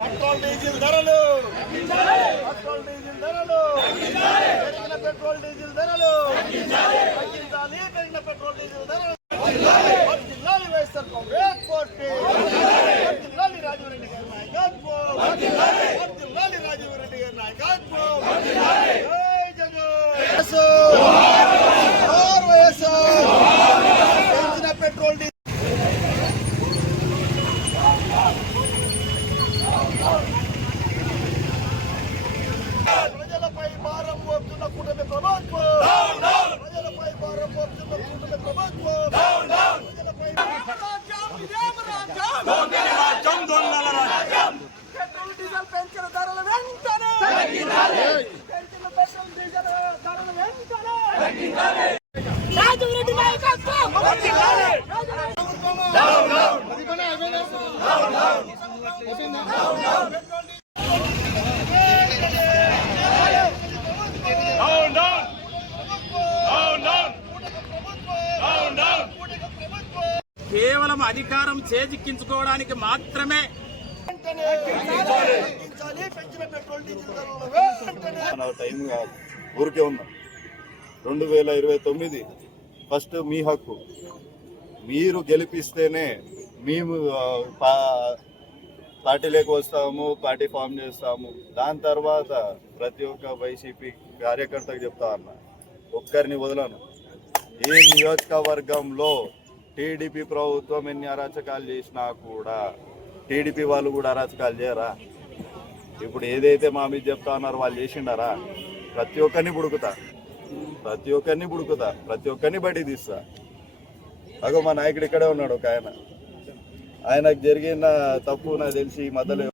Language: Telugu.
పెట్రోల్ డీజిల్ ధరలు పెట్రోల్ డీజిల్ ధరలు తగ్గించాలి. పెరిగిన పెట్రోల్ డీజిల్ ధరలు వర్ధిల్లాలి. వైఎస్ఆర్ కాంగ్రెస్ పార్టీ వర్ధిల్లాలి. రాజీవ్ రెడ్డి గారి నాయకత్వం వర్ధిల్లాలి. రాజీవ్ రెడ్డి గారి నాయకత్వం. జై జగన్ వైఎస్ఆర్ పెంచిన పెట్రోల్ డీజిల్ ప్రజలపై భారం మోపుతున్న కూటమి ప్రభుత్వం ప్రజలపై భారం మోపుతున్న కూటమి ప్రభుత్వం ప్రజలపై పెట్రోల్ డీజిల్ పెంచిన ధరలు వెంటనే పెంచిన పెట్రోల్ డీజిల్ ధరలు వెంటనే రాజీవ్ రెడ్డి నాయకత్వం కేవలం అధికారం చేజిక్కించుకోవడానికి మాత్రమే టైం కాదు, ఊరికే ఉన్నాం. 2029 ఫస్ట్ మీ హక్కు, మీరు గెలిపిస్తేనే మేము పార్టీలోకి వస్తాము, పార్టీ ఫామ్ చేస్తాము. దాని తర్వాత ప్రతి ఒక్క వైసీపీ కార్యకర్తకు చెప్తా ఉన్నా, ఒక్కరిని వదలను. ఈ నియోజకవర్గంలో టీడీపీ ప్రభుత్వం ఎన్ని అరాచకాలు చేసినా కూడా టీడీపీ వాళ్ళు కూడా అరాచకాలు చేయరా? ఇప్పుడు ఏదైతే మా మీద చెప్తా ఉన్నారో వాళ్ళు చేసిండారా? ప్రతి ఒక్కరిని బుడుకుతా, ప్రతి ఒక్కరిని బయటికి తీస్తా. అగో మా నాయకుడు ఇక్కడే ఉన్నాడు ఒక ఆయనకు జరిగిన తప్పు నాకు తెలిసి ఈ మధ్యలో